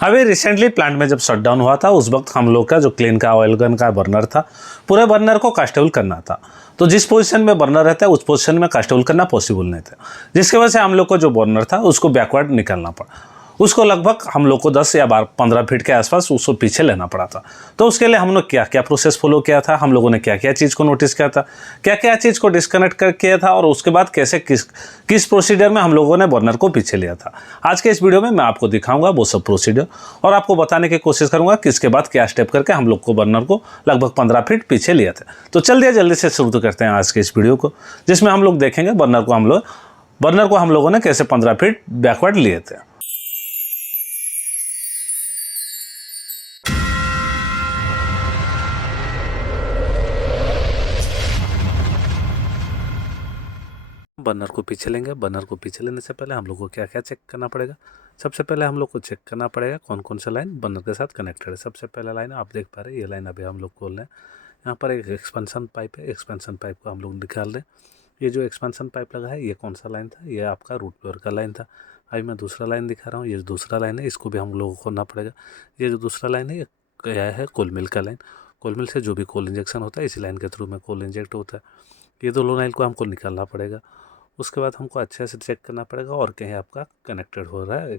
अभी recently plant में जब शटडाउन हुआ था उस वक्त हम लोग का जो क्लीन का ऑयल गन का बर्नर था, पूरे बर्नर को कास्टेबल करना था। तो जिस पोजीशन में बर्नर रहता है उस पोजीशन में कास्टेबल करना पॉसिबल नहीं था, जिसकी वजह से हम लोग को जो बर्नर था उसको बैकवर्ड निकालना पड़ा। उसको लगभग हम लोग को 10 या 15 फीट के आसपास उसको पीछे लेना पड़ा था। तो उसके लिए हम लोग क्या क्या प्रोसेस फॉलो किया था, हम लोगों ने क्या क्या चीज़ को नोटिस किया था, क्या क्या चीज़ को डिस्कनेक्ट कर किया था, और उसके बाद कैसे किस प्रोसीजर में हम लोगों ने बर्नर को पीछे लिया था। आज के इस वीडियो में मैं आपको दिखाऊंगा वो सब प्रोसीजर, और आपको बताने की कोशिश करूंगा कि इसके बाद क्या स्टेप करके हम लोग को बर्नर को लगभग 15 फीट पीछे लिया था। तो चलिए जल्दी से शुरू करते हैं आज के इस वीडियो को, जिसमें हम लोग देखेंगे बर्नर को हम लोगों ने कैसे 15 फीट बैकवर्ड लिए थे। बर्नर को पीछे लेंगे। बर्नर को पीछे लेने से पहले हम लोग को क्या क्या चेक करना पड़ेगा। सबसे पहले हम लोग को चेक करना पड़ेगा कौन कौन सा लाइन बर्नर के साथ कनेक्टेड है। सबसे पहला लाइन आप देख पा रहे हैं, ये लाइन अभी हम लोग खोल रहे हैं। यहाँ पर एक एक्सपेंशन पाइप है, एक्सपेंशन पाइप को हम लोग निकाल रहे हैं। ये जो एक्सपेंशन पाइप लगा है ये कौन सा लाइन था, ये आपका रूट प्योर का लाइन था। अभी मैं दूसरा लाइन दिखा रहा हूँ, ये दूसरा लाइन है, इसको भी हम लोगों को खोलना पड़ेगा। ये जो दूसरा लाइन है ये क्या है, कोल मिल का लाइन। कोल मिल से जो भी कोल इंजेक्शन होता है इसी लाइन के थ्रू में कोल इंजेक्ट होता है। ये दोनों लाइन को हमको निकालना पड़ेगा। उसके बाद हमको अच्छे से चेक करना पड़ेगा और कहीं आपका कनेक्टेड हो रहा है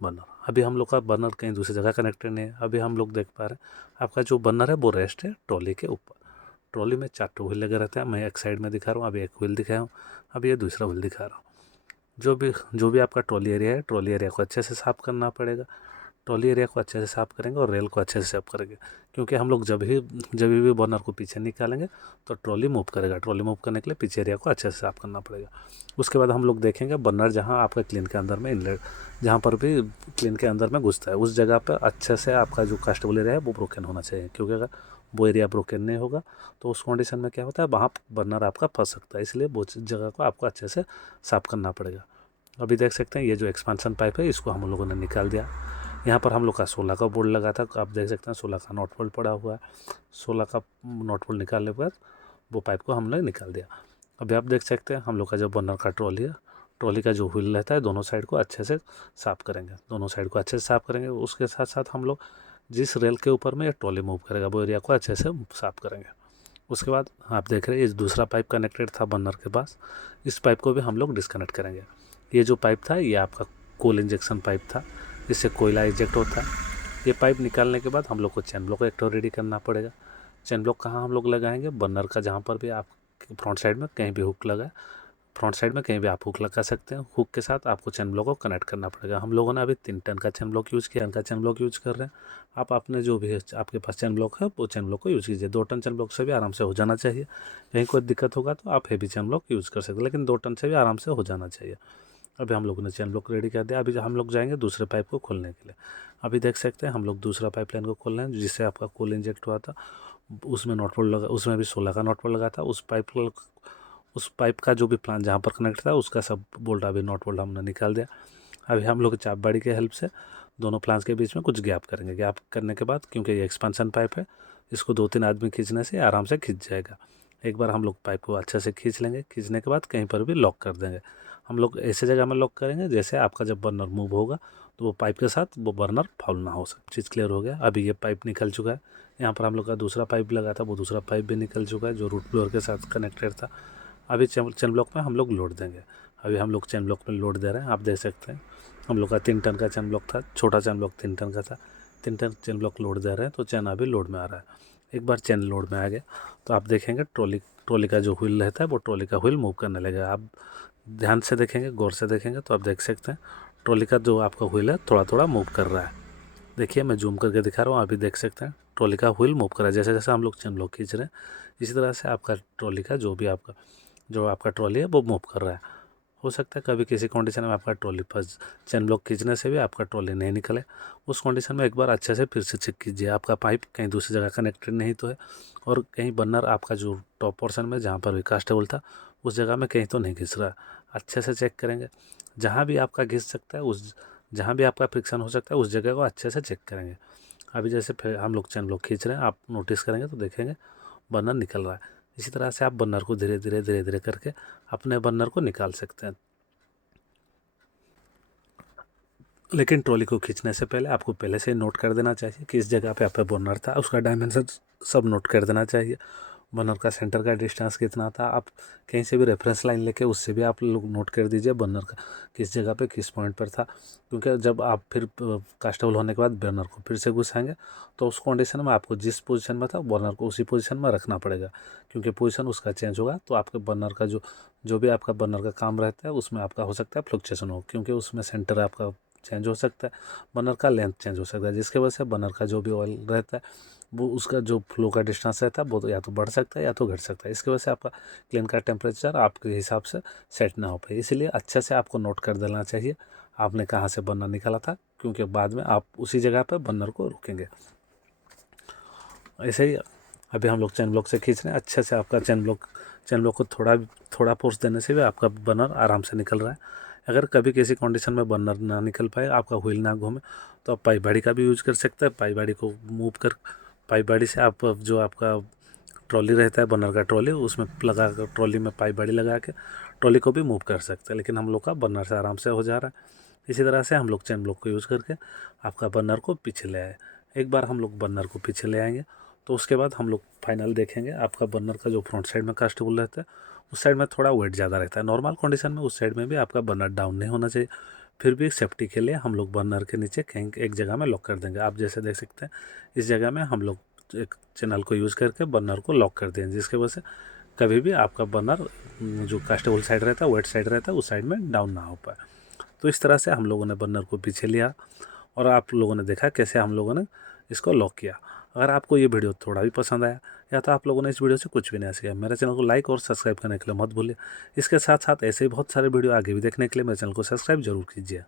बर्नर। अभी हम लोग का बर्नर कहीं दूसरी जगह कनेक्टेड नहीं है। अभी हम लोग देख पा रहे हैं आपका जो बर्नर है वो रेस्ट है ट्रॉली के ऊपर। ट्रॉली में 4 व्हील लगे रहते हैं। मैं एक साइड में दिखा रहा हूँ, अभी एक व्हील दिखाया हूँ, अभी ये दूसरा व्हील दिखा रहा हूँ। जो भी आपका ट्रॉली एरिया है, ट्रॉली एरिया को अच्छे से साफ़ करना पड़ेगा। ट्रॉली एरिया को अच्छे से साफ़ करेंगे और रेल को अच्छे से साफ़ करेंगे, क्योंकि हम लोग जब भी बर्नर को पीछे निकालेंगे तो ट्रॉली मूव करेगा। ट्रॉली मूव करने के लिए पीछे एरिया को अच्छे से साफ़ करना पड़ेगा। उसके बाद हम लोग देखेंगे बर्नर जहाँ आपका क्लीन के अंदर में इनलेट, जहाँ पर भी क्लीन के अंदर में घुसता है उस जगह पर अच्छे से आपका जो कास्टेबल एरिया है वो ब्रोकन होना चाहिए, क्योंकि अगर वो एरिया ब्रोकन नहीं होगा तो उस कंडीशन में क्या होता है, वहाँ बर्नर आपका फंस सकता है। इसलिए वो जगह को आपको अच्छे से साफ़ करना पड़ेगा। अभी देख सकते हैं ये जो एक्सपेंशन पाइप है इसको हम लोगों ने निकाल दिया। यहाँ पर हम लोग का 16 का बोल्ट लगा था, आप देख सकते हैं 16 का नॉट बोल्ट पड़ा हुआ है। 16 का नॉट बोल्ट निकालने के बाद वो पाइप को हमने निकाल दिया। अभी आप देख सकते हैं हम लोग का जो बर्नर का ट्रॉली है, ट्रॉली का जो व्हील रहता है दोनों साइड को अच्छे से साफ़ करेंगे। दोनों साइड को अच्छे से साफ़ करेंगे। उसके साथ साथ हम लोग जिस रेल के ऊपर में ये ट्रॉली मूव करेगा वो एरिया को अच्छे से साफ़ करेंगे। उसके बाद आप देख रहे हैं ये दूसरा पाइप कनेक्टेड था बर्नर के पास, इस पाइप को भी हम लोग डिस्कनेक्ट करेंगे। ये जो पाइप था ये आपका कोल इंजेक्शन पाइप था, इससे कोयला इंजेक्ट होता है। ये पाइप निकालने के बाद हम लोग को चैन ब्लॉक एक रेडी करना पड़ेगा। चैन ब्लॉक कहाँ हम लोग लगाएंगे, बर्नर का जहाँ पर भी आप फ्रंट साइड में कहीं भी हुक लगा है, फ्रंट साइड में कहीं भी आप हुक लगा सकते हैं। हुक के साथ आपको चैन ब्लॉक को कनेक्ट करना पड़ेगा। हम लोगों ने अभी 3 टन का चैन ब्लॉक यूज़ किया, चैन ब्लॉक यूज़ कर रहे हैं। आप अपने जो भी है आपके पास चैन ब्लॉक है वो चैन ब्लॉक को यूज़ कीजिए। 2 टन चैन ब्लॉक से भी आराम से हो जाना चाहिए। कहीं कोई दिक्कत होगा तो आप हेवी चैन ब्लॉक यूज़ कर सकते हैं, लेकिन 2 टन से भी आराम से हो जाना चाहिए। अभी हम लोगों ने चैन ब्लॉक रेडी कर दिया। अभी हम लोग जाएंगे दूसरे पाइप को खोलने के लिए। अभी देख सकते हैं हम लोग दूसरा पाइपलाइन को खोल रहे हैं, जिससे आपका कोल इंजेक्ट हुआ था। उसमें नॉट बोल्ट लगा, उसमें भी 16 का नॉट बोल्ट लगा था। उस पाइप का जो भी प्लान जहाँ पर कनेक्ट था उसका सब बोल्ट अभी नॉट बोल्ट हमने निकाल दिया। अभी हम लोग चाप बाड़ी के हेल्प से दोनों प्लान्स के बीच में कुछ गैप करेंगे। गैप करने के बाद, क्योंकि ये एक्सपेंशन पाइप है, इसको 2-3 आदमी खींचने से आराम से खींच जाएगा। एक बार हम लोग पाइप को अच्छे से खींच लेंगे। खींचने के बाद कहीं पर भी लॉक कर देंगे। हम लोग ऐसे जगह में लॉक करेंगे जैसे आपका जब बर्नर मूव होगा तो वो पाइप के साथ वो बर्नर फाउल ना हो। सब चीज़ क्लियर हो गया। अभी ये पाइप निकल चुका है। यहाँ पर हम लोग का दूसरा पाइप लगा था, वो दूसरा पाइप भी निकल चुका है जो रूट ब्लोअर के साथ कनेक्टेड था। अभी चैन ब्लॉक में हम लोग लोड देंगे। अभी हम लोग चैन ब्लॉक में लोड दे रहे हैं। आप देख सकते हैं हम लोग का 3 टन का चैन ब्लॉक था, छोटा चैन ब्लॉक 3 टन का था। 3 टन चैन ब्लॉक लोड दे रहे हैं तो चैन अभी लोड में आ रहा है। एक बार चैन लोड में आ गया तो आप देखेंगे ट्रॉली का जो व्हील रहता है वो ट्रॉली का व्हील मूव करने लगेगा। आप ध्यान से देखेंगे, गौर से देखेंगे तो आप देख सकते हैं ट्रॉली का जो आपका व्हील है थोड़ा थोड़ा मूव कर रहा है। देखिए मैं जूम करके दिखा रहा हूँ, अभी देख सकते हैं ट्रॉली का व्हील मूव कर रहा है। जैसे जैसे हम लोग चैन ब्लॉक खींच रहे हैं इसी तरह से आपका ट्रॉली का जो आपका ट्रॉली है वो मूव कर रहा है। हो सकता है कभी किसी कंडीशन में आपका ट्रॉली फंस, चैन ब्लॉक खींचने से भी आपका ट्रॉली नहीं निकले। उस कंडीशन में एक बार अच्छे से फिर से चेक कीजिए आपका पाइप कहीं दूसरी जगह कनेक्टेड नहीं तो है, और कहीं बर्नर आपका जो टॉप पोर्शन में जहाँ पर भी कास्टेबल था उस जगह में कहीं तो नहीं घिस रहा है। अच्छे से चेक करेंगे। जहाँ भी आपका घिस सकता है जहाँ भी आपका फ्रिक्शन हो सकता है उस जगह को अच्छे से चेक करेंगे। अभी जैसे फिर हम लोग चैन ब्लॉक खींच रहे हैं, आप नोटिस करेंगे तो देखेंगे बर्नर निकल रहा है। इसी तरह से आप बर्नर को धीरे धीरे करके अपने बर्नर को निकाल सकते हैं। लेकिन ट्रॉली को खींचने से पहले आपको पहले से नोट कर देना चाहिए कि इस जगह पे आपका बर्नर था, उसका डायमेंशन सब नोट कर देना चाहिए। बर्नर का सेंटर का डिस्टेंस कितना था, आप कहीं से भी रेफरेंस लाइन लेके उससे भी आप लोग नोट कर दीजिए बर्नर का किस जगह पे किस पॉइंट पर था। क्योंकि जब आप फिर कास्टेबल होने के बाद बर्नर को फिर से घुसाएंगे तो उस कंडीशन में आपको जिस पोजीशन में था बर्नर को उसी पोजीशन में रखना पड़ेगा, क्योंकि पोजीशन उसका चेंज होगा तो आपके बर्नर का जो भी आपका बर्नर का काम रहता है उसमें आपका हो सकता है फ्लक्चुएशन हो, क्योंकि उसमें सेंटर आपका चेंज हो सकता है, बर्नर का लेंथ चेंज हो सकता है, जिसके वजह से बर्नर का जो भी ऑयल रहता है वो उसका जो फ्लो का डिस्टेंस रहता है वो तो या तो बढ़ सकता है या तो घट सकता है। इसकी वजह से आपका क्लीन का टेम्परेचर आपके हिसाब से सेट ना हो पाए, इसलिए अच्छे से आपको नोट कर देना चाहिए आपने कहाँ से बर्नर निकाला था, क्योंकि बाद में आप उसी जगह पर बर्नर को रोकेंगे। ऐसे ही अभी हम लोग चेन ब्लॉक से खींच रहे हैं, अच्छे से आपका चेन ब्लॉक को थोड़ा फोर्स देने से भी आपका बर्नर आराम से निकल रहा है। अगर कभी किसी कंडीशन में बर्नर ना निकल पाए, आपका व्हील ना घूमे, तो आप पाइप बाड़ी का भी यूज कर सकते हैं। पाइप बाड़ी को मूव कर पाइप बाड़ी से आप जो आपका ट्रॉली रहता है बर्नर का ट्रॉली उसमें लगा कर ट्रॉली में पाइप बाड़ी लगा के ट्रॉली को भी मूव कर सकते हैं, लेकिन हम लोग का बर्नर से आराम से हो जा रहा है। इसी तरह से हम लोग चेन ब्लॉक को यूज़ करके आपका बर्नर को पीछे ले आए। एक बार हम लोग बर्नर को पीछे ले आएंगे तो उसके बाद हम लोग फाइनल देखेंगे आपका बर्नर का जो फ्रंट साइड में कास्टेबल रहता है उस साइड में थोड़ा वेट ज़्यादा रहता है। नॉर्मल कंडीशन में उस साइड में भी आपका बर्नर डाउन नहीं होना चाहिए, फिर भी सेफ्टी के लिए हम लोग बर्नर के नीचे कहीं एक जगह में लॉक कर देंगे। आप जैसे देख सकते हैं इस जगह में हम लोग एक चैनल को यूज़ करके बर्नर को लॉक कर देंगे, जिसकी वजह से कभी भी आपका बर्नर जो कास्टेबल साइड रहता है वेट साइड रहता है उस साइड में डाउन ना हो पाए। तो इस तरह से हम लोगों ने बर्नर को पीछे लिया और आप लोगों ने देखा कैसे हम लोगों ने इसको लॉक किया। अगर आपको ये वीडियो थोड़ा भी पसंद आया या तो आप लोगों ने इस वीडियो से कुछ भी नहीं सीखा, मेरे चैनल को लाइक और सब्सक्राइब करने के लिए मत भूलिए। इसके साथ साथ ऐसे ही बहुत सारे वीडियो आगे भी देखने के लिए मेरे चैनल को सब्सक्राइब जरूर कीजिए।